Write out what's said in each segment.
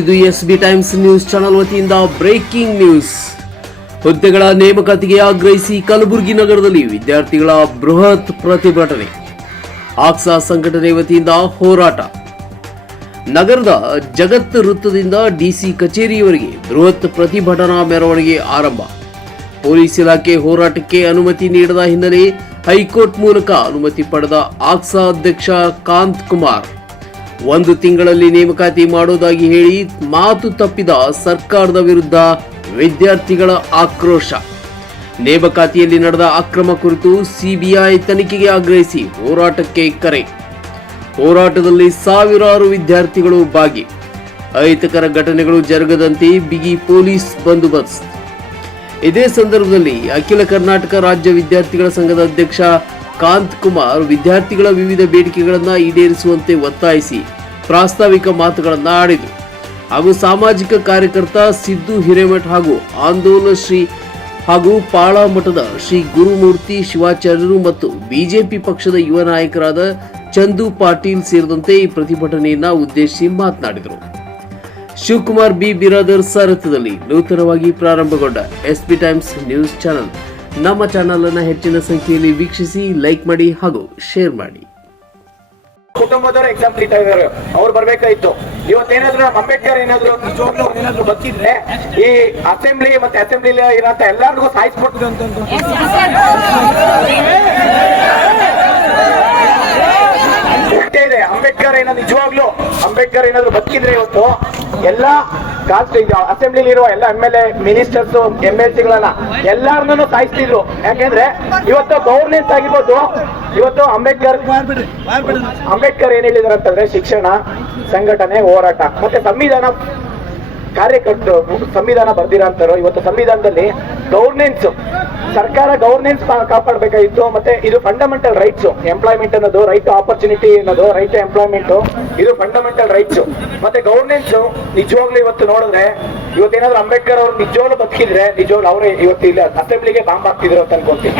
ಇದು SB times news channel ವತಿಯಿಂದ breaking news. ಹುದ್ದೆಗಳ ನೇಮಕಾತಿಗೆ ಆಗ್ರಹಿಸಿ ಕಲಬುರಗಿ ನಗರದಲ್ಲಿ ವಿದ್ಯಾರ್ಥಿಗಳ ಬೃಹತ್ ಪ್ರತಿಭಟನೆ. ಆಕ್ಸಾ ಸಂಘಟನೆ ವತಿಯಿಂದ ಹೋರಾಟ. ನಗರದ ಜಗತ್ ವೃತ್ತದಿಂದ DC ಕಚೇರಿಯವರೆಗೆ ಬೃಹತ್ ಪ್ರತಿಭಟನಾ ಮೆರವಣಿಗೆ ಆರಂಭ. ಪೊಲೀಸ್ ಇಲಾಖೆ ಹೋರಾಟಕ್ಕೆ ಅನುಮತಿ ನೀಡದ ಹಿನ್ನೆಲೆ ಹೈಕೋರ್ಟ್ ಮೂಲಕ ಅನುಮತಿ ಪಡೆದ ಆಕ್ಸಾ ಅಧ್ಯಕ್ಷ ಕಾಂತ್ ಕುಮಾರ್ 1 ತಿಂಗಳಲ್ಲಿ ನೇಮಕಾತಿ ಮಾಡುವುದಾಗಿ ಹೇಳಿ ಮಾತು ತಪ್ಪಿದ ಸರ್ಕಾರದ ವಿರುದ್ಧ ವಿದ್ಯಾರ್ಥಿಗಳ ಆಕ್ರೋಶ. ನೇಮಕಾತಿಯಲ್ಲಿ ನಡೆದ ಅಕ್ರಮ ಕುರಿತು CBI ತನಿಖೆಗೆ ಆಗ್ರಹಿಸಿ ಹೋರಾಟಕ್ಕೆ ಕರೆ. ಹೋರಾಟದಲ್ಲಿ ಸಾವಿರಾರು ವಿದ್ಯಾರ್ಥಿಗಳು ಭಾಗಿ. ಅಹಿತಕರ ಘಟನೆಗಳು ಜರುಗದಂತೆ ಬಿಗಿ ಪೊಲೀಸ್ ಬಂದೋಬಸ್ತ್. ಇದೇ ಸಂದರ್ಭದಲ್ಲಿ ಅಖಿಲ ಕರ್ನಾಟಕ ರಾಜ್ಯ ವಿದ್ಯಾರ್ಥಿಗಳ ಸಂಘದ ಅಧ್ಯಕ್ಷ ಕಾಂತ್ ಕುಮಾರ್ ವಿದ್ಯಾರ್ಥಿಗಳ ವಿವಿಧ ಬೇಡಿಕೆಗಳನ್ನು ಈಡೇರಿಸುವಂತೆ ಒತ್ತಾಯಿಸಿ ಪ್ರಾಸ್ತಾವಿಕ ಮಾತುಗಳನ್ನು ಆಡಿದರು. ಹಾಗೂ ಸಾಮಾಜಿಕ ಕಾರ್ಯಕರ್ತ ಸಿದ್ದು ಹಿರೇಮಠ ಹಾಗೂ ಆಂದೋಲನ ಶ್ರೀ ಹಾಗೂ ಪಾಳಮಠದ ಶ್ರೀ ಗುರುಮೂರ್ತಿ ಶಿವಾಚಾರ್ಯರು ಮತ್ತು ಬಿಜೆಪಿ ಪಕ್ಷದ ಯುವ ನಾಯಕರಾದ ಚಂದು ಪಾಟೀಲ್ ಸೇರಿದಂತೆ ಈ ಪ್ರತಿಭಟನೆಯನ್ನ ಉದ್ದೇಶಿಸಿ ಮಾತನಾಡಿದರು. ಶಿವಕುಮಾರ್ ಬಿ ಬಿರಾದರ್ ಸಾರಥ್ಯದಲ್ಲಿ ನೂತನವಾಗಿ ಪ್ರಾರಂಭಗೊಂಡ SB ಟೈಮ್ಸ್ ನ್ಯೂಸ್ ಚಾನೆಲ್. ನಮ್ಮ ಚಾನೆಲ್ ಅನ್ನು ಹೆಚ್ಚಿನ ಸಂಖ್ಯೆಯಲ್ಲಿ ವೀಕ್ಷಿಸಿ, ಲೈಕ್ ಮಾಡಿ ಹಾಗೂ ಶೇರ್ ಮಾಡಿ. ಕುಟುಂಬದವರು ಎಕ್ಸಾಮ್ ಬರೀತಾ ಇದ್ದಾರೆ, ಅವ್ರು ಬರ್ಬೇಕಾಯ್ತು. ಇವತ್ತೇನಾದ್ರು ಅಂಬೇಡ್ಕರ್ ಏನಾದ್ರು ಬದುಕಿದ್ರೆ ಈ ಅಸೆಂಬ್ಲಿ ಮತ್ತೆ ಅಸೆಂಬ್ಲಿ ಇರೋಂತ ಎಲ್ಲರಿಗೂ ಸಾಯಿಸ್ಬಿಡ್ತದೆ ಅಂತ ಇದೆ. ಅಂಬೇಡ್ಕರ್ ಏನಾದ್ರು ಬದುಕಿದ್ರೆ ಇವತ್ತು ಎಲ್ಲ ಅಸೆಂಬ್ಲಿ ಇರುವ ಎಲ್ಲ MLA ಮಿನಿಸ್ಟರ್ಸ್ MLCಗಳನ್ನ ಎಲ್ಲಾರನ್ನೂ ಸಾಯಿಸ್ತಿದ್ರು. ಯಾಕೆಂದ್ರೆ ಇವತ್ತು ಗವರ್ನೆನ್ಸ್ ಆಗಿರ್ಬೋದು, ಇವತ್ತು ಅಂಬೇಡ್ಕರ್ ಏನ್ ಹೇಳಿದಾರೆ ಅಂತಂದ್ರೆ ಶಿಕ್ಷಣ, ಸಂಘಟನೆ, ಹೋರಾಟ ಮತ್ತೆ ಸಂವಿಧಾನ ಕಾರ್ಯಕರ್ತರು ಸಂವಿಧಾನ ಬರ್ದಿರಂತಾರೋ. ಇವತ್ತು ಸಂವಿಧಾನದಲ್ಲಿ ಗವರ್ನೆನ್ಸ್, ಸರ್ಕಾರ ಗವರ್ನೆನ್ಸ್ ಕಾಪಾಡಬೇಕಾಗಿತ್ತು. ಮತ್ತೆ ಇದು ಫಂಡಮೆಂಟಲ್ ರೈಟ್ಸ್. ಎಂಪ್ಲಾಯ್ಮೆಂಟ್ ಅನ್ನೋದು ರೈಟ್ ಟು ಆಪರ್ಚುನಿಟಿ ಅನ್ನೋದು ರೈಟ್ ಟು ಎಂಪ್ಲಾಯ್ಮೆಂಟ್, ಇದು ಫಂಡಮೆಂಟಲ್ ರೈಟ್ಸ್. ಮತ್ತೆ ಗವರ್ನೆನ್ಸ್ ನಿಜವಾಗ್ಲೂ ಇವತ್ತು ನೋಡಿದ್ರೆ ಇವತ್ತೇನಾದ್ರು ಅಂಬೇಡ್ಕರ್ ಅವ್ರು ನಿಜವಾಗ್ಲೂ ಬದುಕಿದ್ರೆ ನಿಜವಾಗ್ಲೂ ಅವರೇ ಇವತ್ತು ಇಲ್ಲ ಅಸೆಂಬ್ಲಿಗೆ ಬಾಂಬ್ ಹಾಕ್ತಿದ್ರು ಅಂತ ಅನ್ಕೊಂತೀನಿ.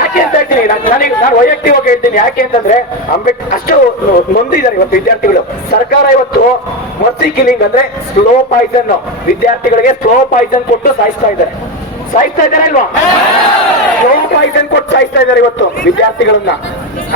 ಯಾಕೆ ಅಂತ ಹೇಳ್ತೀನಿ, ನಾನು ವೈಯಕ್ತಿಕವಾಗಿ ಹೇಳ್ತೀನಿ. ಯಾಕೆ ಅಂತಂದ್ರೆ ಅಂಬೇಡ್ಕರ್ ಅಷ್ಟು ನೊಂದಿದ್ದಾರೆ ಇವತ್ತು ವಿದ್ಯಾರ್ಥಿಗಳು. ಸರ್ಕಾರ ಇವತ್ತು ಮರ್ಸಿ ಕಿಲಿಂಗ್ ಅಂದ್ರೆ ಸ್ಲೋ ಪಾಯ್ಸನ್, ವಿದ್ಯಾರ್ಥಿಗಳಿಗೆ ಸ್ಲೋ ಪಾಯ್ಸನ್ ಕೊಟ್ಟು ಸಾಯಿಸ್ತಾ ಇದ್ದಾರೆ ಅಲ್ವಾ? ಸ್ಲೋ ಪಾಯ್ಸನ್ ಕೊಟ್ಟು ಸಾಯಿಸ್ತಾ ಇದ್ದಾರೆ ಇವತ್ತು ವಿದ್ಯಾರ್ಥಿಗಳನ್ನ.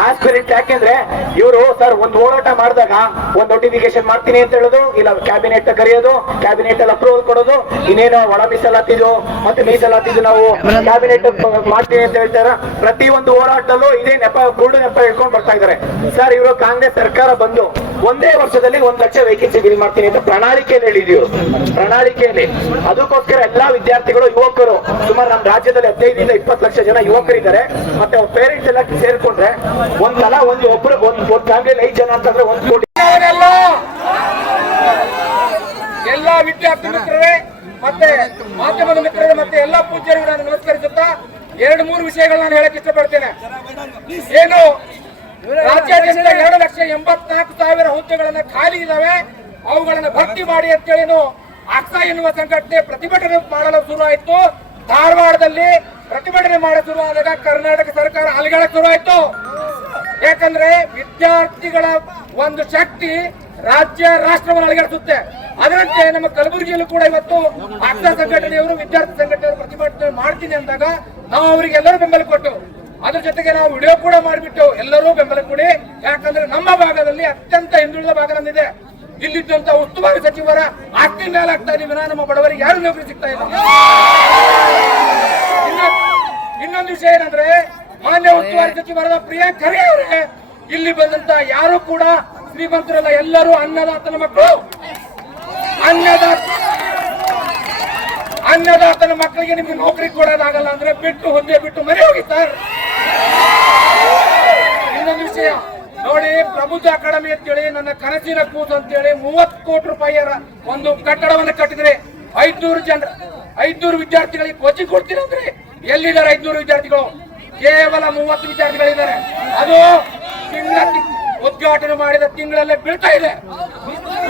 ಆಸ್ಪಿರೆಂಟ್ ಯಾಕೆಂದ್ರೆ ಇವರು ಸರ್ ಒಂದು ಹೋರಾಟ ಮಾಡಿದಾಗ ಒಂದು ನೋಟಿಫಿಕೇಶನ್ ಮಾಡ್ತೀನಿ ಅಂತ ಹೇಳೋದು, ಇಲ್ಲ ಕ್ಯಾಬಿನೆಟ್ ಕರೆಯೋದು, ಕ್ಯಾಬಿನೆಟ್ ಅಲ್ಲಿ ಅಪ್ರೂವಲ್ ಕೊಡೋದು, ಇನ್ನೇನೋ ಒಳ ಮೀಸಲಾತಿದು ಮತ್ತೆ ಮೀಸಲಾತಿದು ನಾವು ಕ್ಯಾಬಿನೆಟ್ ಮಾಡ್ತೀನಿ ಅಂತ ಹೇಳ್ತಾರ. ಪ್ರತಿ ಒಂದು ಹೋರಾಟದಲ್ಲೂ ಇದೇ ಕುರುಡು ನೆಪ ಹೇಳ್ಕೊಂಡು ಬರ್ತಾ ಇದ್ದಾರೆ. ಸರ್ ಇವರು ಕಾಂಗ್ರೆಸ್ ಸರ್ಕಾರ ಬಂದು 1 ವರ್ಷದಲ್ಲಿ 1 ಲಕ್ಷ ವೇಕೆನ್ಸಿ ಬಿಲ್ ಮಾಡ್ತೀನಿ ಅಂತ ಪ್ರಣಾಳಿಕೆಯಲ್ಲಿ ಹೇಳಿದೀವಿ. ಪ್ರಣಾಳಿಕೆಯಲ್ಲಿ ಅದಕ್ಕೋಸ್ಕರ ಎಲ್ಲಾ ವಿದ್ಯಾರ್ಥಿಗಳು, ಯುವಕರು, ಸುಮಾರು ನಮ್ಮ ರಾಜ್ಯದಲ್ಲಿ 15 ರಿಂದ 20 ಲಕ್ಷ ಜನ ಯುವಕರಿದ್ದಾರೆ. ಮತ್ತೆ ಅವ್ರ ಪೇರೆಂಟ್ಸ್ ಎಲ್ಲ ಸೇರ್ಕೊಂಡ್ರೆ ಒಂದ್ಸಲ ಒಂದು ಫ್ಯಾಮಿಲಿ 5 ಜನ ಅಂತಂದ್ರೆ 1 ಕೋಟಿ. ಎಲ್ಲ ವಿದ್ಯಾರ್ಥಿ ಮಿತ್ರರೇ ಮತ್ತೆ ಮಾಧ್ಯಮದ ಮಿತ್ರರೇ ಮತ್ತೆ ಎಲ್ಲಾ ಪೂಜ್ಯರಿಗೆ ನಾನು ನಮಸ್ಕರಿಸುತ್ತಾ 2-3 ವಿಷಯಗಳನ್ನ ನಾನು ಹೇಳಕ್ ಇಷ್ಟಪಡ್ತೇನೆ. ಏನು ರಾಜ್ಯಾದ್ಯಂತ 2,84,000 ಹುದ್ದೆಗಳನ್ನ ಖಾಲಿ ಇದಾವೆ, ಅವುಗಳನ್ನ ಭರ್ತಿ ಮಾಡಿ ಅಂತೇಳಿ ಆಕ್ಸಾ ಎನ್ನುವ ಸಂಘಟನೆ ಪ್ರತಿಭಟನೆ ಮಾಡಲು ಶುರು ಆಯ್ತು. ಧಾರವಾಡದಲ್ಲಿ ಪ್ರತಿಭಟನೆ ಮಾಡಲು ಶುರು ಆದಾಗ ಕರ್ನಾಟಕ ಸರ್ಕಾರ ಅಲಿಗಳಕ್ಕೆ ಶುರು ಆಯ್ತು. ಯಾಕಂದ್ರೆ ವಿದ್ಯಾರ್ಥಿಗಳ ಒಂದು ಶಕ್ತಿ ರಾಜ್ಯ ರಾಷ್ಟ್ರವನ್ನು ಅಲಿಗಡಿಸುತ್ತೆ. ಅದರಂತೆ ನಮ್ಮ ಕಲಬುರಗಿಯಲ್ಲೂ ಕೂಡ ಇವತ್ತು ಆಕ್ಸಾ ಸಂಘಟನೆಯವರು ವಿದ್ಯಾರ್ಥಿ ಸಂಘಟನೆಯವರು ಪ್ರತಿಭಟನೆ ಮಾಡ್ತೀನಿ ಅಂದಾಗ ನಾವು ಅವರಿಗೆ ಎಲ್ಲರೂ ಬೆಂಬಲ ಕೊಟ್ಟು, ಅದ್ರ ಜೊತೆಗೆ ನಾವು ವಿಡಿಯೋ ಕೂಡ ಮಾಡಿಬಿಟ್ಟು ಎಲ್ಲರೂ ಬೆಂಬಲ ಕೊಡಿ. ಯಾಕಂದ್ರೆ ನಮ್ಮ ಭಾಗದಲ್ಲಿ ಅತ್ಯಂತ ಹಿಂದುಳಿದ ಭಾಗ ನಮ್ಮಿದೆ. ಇಲ್ಲಿದ್ದಂತ ಉಸ್ತುವಾರಿ ಸಚಿವರ ಆಸ್ತಿ ಮೇಲೆ ಆಗ್ತಾ ಇದೀವಿ, ನಮ್ಮ ಬಡವರಿಗೆ ಯಾರು ನೌಕರಿ ಸಿಗ್ತಾ ಇಲ್ಲ. ಇನ್ನೊಂದು ವಿಷಯ ಏನಂದ್ರೆ ಮಾನ್ಯ ಉಸ್ತುವಾರಿ ಸಚಿವರಾದ ಪ್ರಿಯಾಂಕ್ ಖರ್ಗೆ ಅವರಿಗೆ ಇಲ್ಲಿ ಬಂದಂತ ಯಾರು ಕೂಡ ಶ್ರೀಮಂತರಲ್ಲ, ಎಲ್ಲರೂ ಅನ್ನದಾತನ ಮಕ್ಕಳು. ಅನ್ನದಾತನ ಮಕ್ಕಳಿಗೆ ನಿಮ್ಗೆ ನೌಕರಿ ಕೊಡೋದಾಗಲ್ಲ ಅಂದ್ರೆ ಹುದ್ದೆ ಬಿಟ್ಟು ಮನೆ ಹೋಗಿ ಸರ್. ಇನ್ನೊಂದು ವಿಷಯ ನೋಡಿ, ಪ್ರಬುದ್ಧ ಅಕಾಡೆಮಿ ಅಂತೇಳಿ ನನ್ನ ಕನಸಿನ ಕೂಸು ಅಂತೇಳಿ 30 ಕೋಟಿ ರೂಪಾಯಿಯ ಒಂದು ಕಟ್ಟಡವನ್ನು ಕಟ್ಟಿದ್ರೆ 500 ವಿದ್ಯಾರ್ಥಿಗಳಿಗೆ ಕೋಚಿಂಗ್ ಕೊಡ್ತೀರ ಅಂದ್ರೆ ಎಲ್ಲಿದ್ದಾರೆ 500 ವಿದ್ಯಾರ್ಥಿಗಳು? ಕೇವಲ 30 ವಿದ್ಯಾರ್ಥಿಗಳಿದ್ದಾರೆ. ಅದು ಉದ್ಘಾಟನೆ ಮಾಡಿದ ತಿಂಗಳಲ್ಲೇ ಬೀಳ್ತಾ ಇದೆ.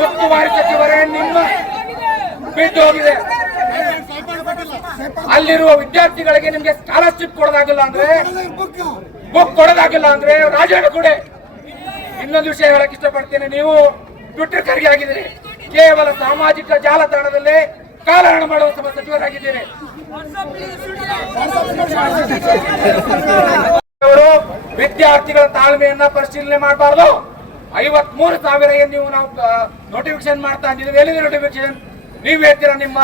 ಉಸ್ತುವಾರಿ ಸಚಿವರೇ ನಿಮ್ಮ ಬಿದ್ದು ಹೋಗಿದೆ. ಅಲ್ಲಿರುವ ವಿದ್ಯಾರ್ಥಿಗಳಿಗೆ ನಿಮ್ಗೆ ಸ್ಕಾಲರ್ಶಿಪ್ ಕೊಡೋದಾಗಿಲ್ಲ ಅಂದ್ರೆ, ಬುಕ್ ಕೊಡೋದಾಗಿಲ್ಲ ಅಂದ್ರೆ ರಾಜೀನಾಮೆ ಕೊಡಿ. ಇನ್ನೊಂದು ವಿಷಯ ಹೇಳಕ್ ಇಷ್ಟಪಡ್ತೇನೆ. ನೀವು ಟ್ವಿಟರ್ ಕರಿಗೆ ಆಗಿದ್ದೀರಿ, ಕೇವಲ ಸಾಮಾಜಿಕ ಜಾಲತಾಣದಲ್ಲೇ ಕಾಲಹರಣ ಮಾಡುವ ಸಚಿವರಾಗಿದ್ದೀರಿ. ಅವರು ವಿದ್ಯಾರ್ಥಿಗಳ ತಾಳ್ಮೆಯನ್ನ ಪರಿಶೀಲನೆ ಮಾಡಬಾರ್ದು. 53,000 ನೀವು ನಾವು ನೋಟಿಫಿಕೇಶನ್ ಮಾಡ್ತಾ ಇದ್ದೀವಿ. ಎಲ್ಲಿದೆ ನೋಟಿಫಿಕೇಶನ್? ನೀವು ಹೇಳ್ತೀರಾ ನಿಮ್ಮ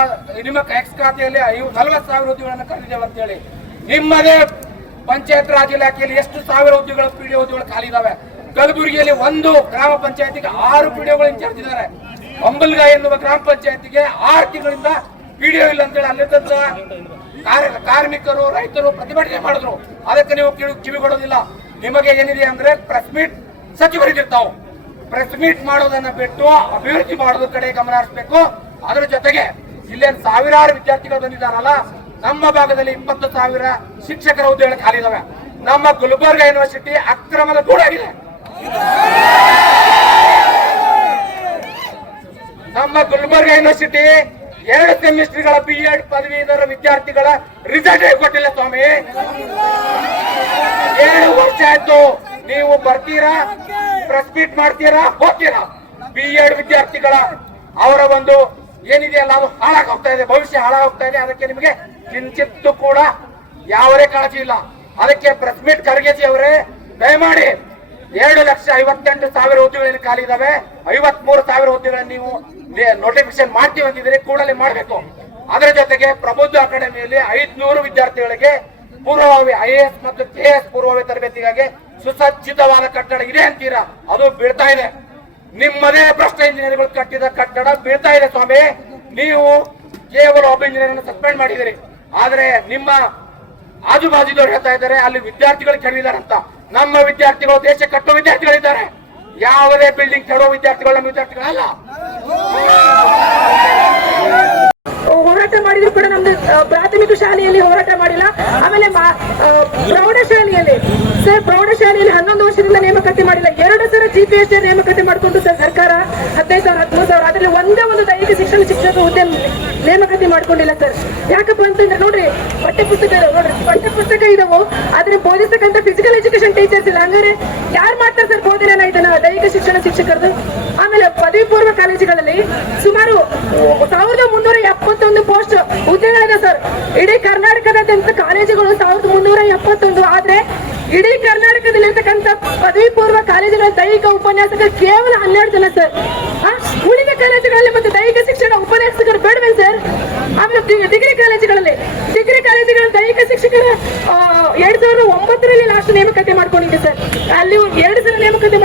ಎಕ್ಸ್ ಖಾತೆಯಲ್ಲಿ 40,000 ಹುದ್ದೆಗಳನ್ನು ಕರೆದಿದ್ದೇವೆ ಅಂತ ಹೇಳಿ. ನಿಮ್ಮದೇ ಪಂಚಾಯತ್ ರಾಜ್ ಇಲಾಖೆಯಲ್ಲಿ ಎಷ್ಟು ಸಾವಿರ ಹುದ್ದೆಗಳು ಪಿಡಿಒ ಹುದ್ದೆಗಳು ಖಾಲಿ ಇದಾವೆ. ಕಲಬುರಗಿಯಲ್ಲಿ ಒಂದು ಗ್ರಾಮ ಪಂಚಾಯತಿಗೆ 6 ಪಿಡಿಒಗಳು ಇನ್ಚಾರ್ಜ್ ಇದ್ದಾರೆ. ಅಂಬಲ್ಗ ಎನ್ನುವ ಗ್ರಾಮ ಪಂಚಾಯತಿಗೆ 6 ತಿಂಗಳಿಂದ ಪಿಡಿಒ ಇಲ್ಲ ಅಂತೇಳಿ ಅಲ್ಲಿದ್ದಂತ ಕಾರ್ಮಿಕರು ರೈತರು ಪ್ರತಿಭಟನೆ ಮಾಡಿದ್ರು. ಅದಕ್ಕೆ ನೀವು ಕಿವಿಗೊಡೋದಿಲ್ಲ. ನಿಮಗೆ ಏನಿದೆ ಅಂದ್ರೆ ಪ್ರೆಸ್ ಮೀಟ್ ಸಚಿವರಿಗಿರ್ತಾವ. ಪ್ರೆಸ್ ಮೀಟ್ ಮಾಡೋದನ್ನ ಬಿಟ್ಟು ಅಭಿವೃದ್ಧಿ ಮಾಡೋದ್ರ ಕಡೆ ಗಮನ ಹರಿಸಬೇಕು. ಅದರ ಜೊತೆಗೆ ಇಲ್ಲೇನು ಸಾವಿರಾರು ವಿದ್ಯಾರ್ಥಿಗಳು ಬಂದಿದ್ದಾರಲ್ಲ, ನಮ್ಮ ಭಾಗದಲ್ಲಿ 20,000 ಶಿಕ್ಷಕರ ಹುದ್ದೆಗಳು ಖಾಲಿ ಇದಾವೆ. ನಮ್ಮ ಗುಲ್ಬರ್ಗ ಯೂನಿವರ್ಸಿಟಿ ಅಕ್ರಮದ ಗೂಡಾಗಿದೆ. ನಮ್ಮ ಗುಲ್ಬರ್ಗ ಯೂನಿವರ್ಸಿಟಿ 2 ಸೆಮಿಸ್ಟರ್ಗಳ BEd ಪದವೀಧರ ವಿದ್ಯಾರ್ಥಿಗಳ ರಿಸಲ್ಟ್ ಕೊಟ್ಟಿಲ್ಲ ಸ್ವಾಮಿ. 7 ವರ್ಷ ಆಯ್ತು. ನೀವು ಬರ್ತೀರಾ, ಪ್ರೆಸ್ ಮೀಟ್ ಮಾಡ್ತೀರಾ, ಹೋಗ್ತೀರಾ. BEd ವಿದ್ಯಾರ್ಥಿಗಳ ಅವರ ಒಂದು ಏನಿದೆಯಲ್ಲ ಅದು ಹಾಳಾಗಿ ಹೋಗ್ತಾ ಇದೆ, ಭವಿಷ್ಯ ಹಾಳಾಗೋಗ್ತಾ ಇದೆ. ಅದಕ್ಕೆ ನಿಮಗೆ ಕಿಂಚಿತ್ತು ಕೂಡ ಯಾವರೇ ಕಾಳಜಿ ಇಲ್ಲ. ಅದಕ್ಕೆ ಪ್ರೆಸ್ ಮೀಟ್ ಖರ್ಗೆಜಿ ಅವರೇ ದಯಮಾಡಿ 2,58,000 ಹುದ್ದೆಗಳಲ್ಲಿ ಖಾಲಿ ಇದಾವೆ. 53,000 ಹುದ್ದೆಗಳನ್ನು ನೀವು ನೋಟಿಫಿಕೇಶನ್ ಮಾಡ್ತೀವಿ ಅಂತಿದ್ರೆ ಕೂಡಲೇ ಮಾಡಬೇಕು. ಅದರ ಜೊತೆಗೆ ಪ್ರಬುದ್ಧ ಅಕಾಡೆಮಿಯಲ್ಲಿ 500 ವಿದ್ಯಾರ್ಥಿಗಳಿಗೆ ಪೂರ್ವಭಾವಿ IAS ಮತ್ತು KS ಪೂರ್ವಭಾವಿ ತರಬೇತಿಗಾಗಿ ಸುಸಜ್ಜಿತವಾದ ಕಟ್ಟಡ ಇದೆ ಅಂತೀರಾ, ಅದು ಬೀಳ್ತಾ ಇದೆ. ನಿಮ್ಮದೇ ಭ್ರಷ್ಟ ಇಂಜಿನಿಯರ್ಗಳು ಕಟ್ಟಿದ ಕಟ್ಟಡ ಬೀಳ್ತಾ ಇದೆ ಸ್ವಾಮಿ. ನೀವು ಕೇವಲ ಒಬ್ಬ ಇಂಜಿನಿಯರ್ ಸಸ್ಪೆಂಡ್ ಮಾಡಿದಿರಿ, ಆದ್ರೆ ನಿಮ್ಮ ಆಜುಬಾಜುದವ್ರು ಹೇಳ್ತಾ ಇದ್ದಾರೆ ಅಲ್ಲಿ ವಿದ್ಯಾರ್ಥಿಗಳು ಕೆಡವಿದಾರಂತ. ನಮ್ಮ ವಿದ್ಯಾರ್ಥಿಗಳು ದೇಶ ಕಟ್ಟುವ ವಿದ್ಯಾರ್ಥಿಗಳಿದ್ದಾರೆ. ಯಾವುದೇ ಬಿಲ್ಡಿಂಗ್ ಕೆಡುವ ವಿದ್ಯಾರ್ಥಿಗಳು ನಮ್ಮ ವಿದ್ಯಾರ್ಥಿಗಳಲ್ಲ. ಹೋರಾಟ ಮಾಡಿದ್ರು ಕೂಡ ನಮ್ದು ಪ್ರಾಥಮಿಕ ಶಾಲೆಯಲ್ಲಿ ಹೋರಾಟ ಮಾಡಿಲ್ಲ. ಆಮೇಲೆ ಪ್ರೌಢಶಾಲೆಯಲ್ಲಿ ಸರ್, ಪ್ರೌಢಶಾಲೆಯಲ್ಲಿ 11 ವರ್ಷದಿಂದ ನೇಮಕಾತಿ ಮಾಡಿಲ್ಲ. 2 ಸಲ GPSC ನೇಮಕಾತಿ ಮಾಡ್ಕೊಂಡು ಸರ್ ಸರ್ಕಾರ 15,000 13,000 ಅದರಲ್ಲಿ ಒಂದೇ ಒಂದು ದೈಹಿಕ ಶಿಕ್ಷಣ ಶಿಕ್ಷಕ ಹುದ್ದೆ ನೇಮಕಾತಿ ಮಾಡ್ಕೊಂಡಿಲ್ಲ ಸರ್. ಯಾಕಪ್ಪ ಅಂತಂದ್ರೆ ನೋಡ್ರಿ, ಪಠ್ಯಪುಸ್ತಕ ಇದಾವು, ಆದ್ರೆ ಬೋಧಿಸಕ್ಕಂತ ಫಿಸಿಕಲ್ ಎಜುಕೇಶನ್ ಟೀಚರ್ಸ್ ಇಲ್ಲ. ಹಂಗಾರೆ ಯಾರು ಮಾಡ್ತಾರೆ ಸರ್ ಬೋಧನೆ ಇದನ್ನ ದೈಹಿಕ ಶಿಕ್ಷಣ ಶಿಕ್ಷಕರದು? ಆಮೇಲೆ ಪದವಿ ಪೂರ್ವ ಕಾಲೇಜುಗಳಲ್ಲಿ ಸುಮಾರು 1,371 ಪೋಸ್ಟ್ ಹುದ್ದೆಗಳಿದೆ ಸರ್. ಇಡೀ ಕರ್ನಾಟಕದಾದ್ಯಂತ ಕಾಲೇಜುಗಳು 1,371. ಆದ್ರೆ ಇಡೀ ಕರ್ನಾಟಕದಲ್ಲಿರ್ತಕ್ಕಂಥ ಪದವಿ ಪೂರ್ವ ಕಾಲೇಜುಗಳ ದೈಹಿಕ ಉಪನ್ಯಾಸಕರು ಕೇವಲ 12 ಜನ ಸರ್. ಉಳಿದ ಕಾಲೇಜುಗಳಲ್ಲಿ ಮತ್ತೆ ದೈಹಿಕ ಶಿಕ್ಷಣ ಉಪನ್ಯಾಸಕರು ಬೇಡವೇನ್ ಸರ್? ಆಮೇಲೆ ಡಿಗ್ರಿ ಕಾಲೇಜುಗಳಲ್ಲಿ ದೈಹಿಕ ಶಿಕ್ಷಕರ 2009ರಲ್ಲಿ ಲಾಸ್ಟ್ ನೇಮಕಾತಿ ಮಾಡ್ಕೊಂಡಿದ್ದೆ ಸರ್. ಅಲ್ಲಿ 2 ಸಲ ನೇಮಕಾತಿ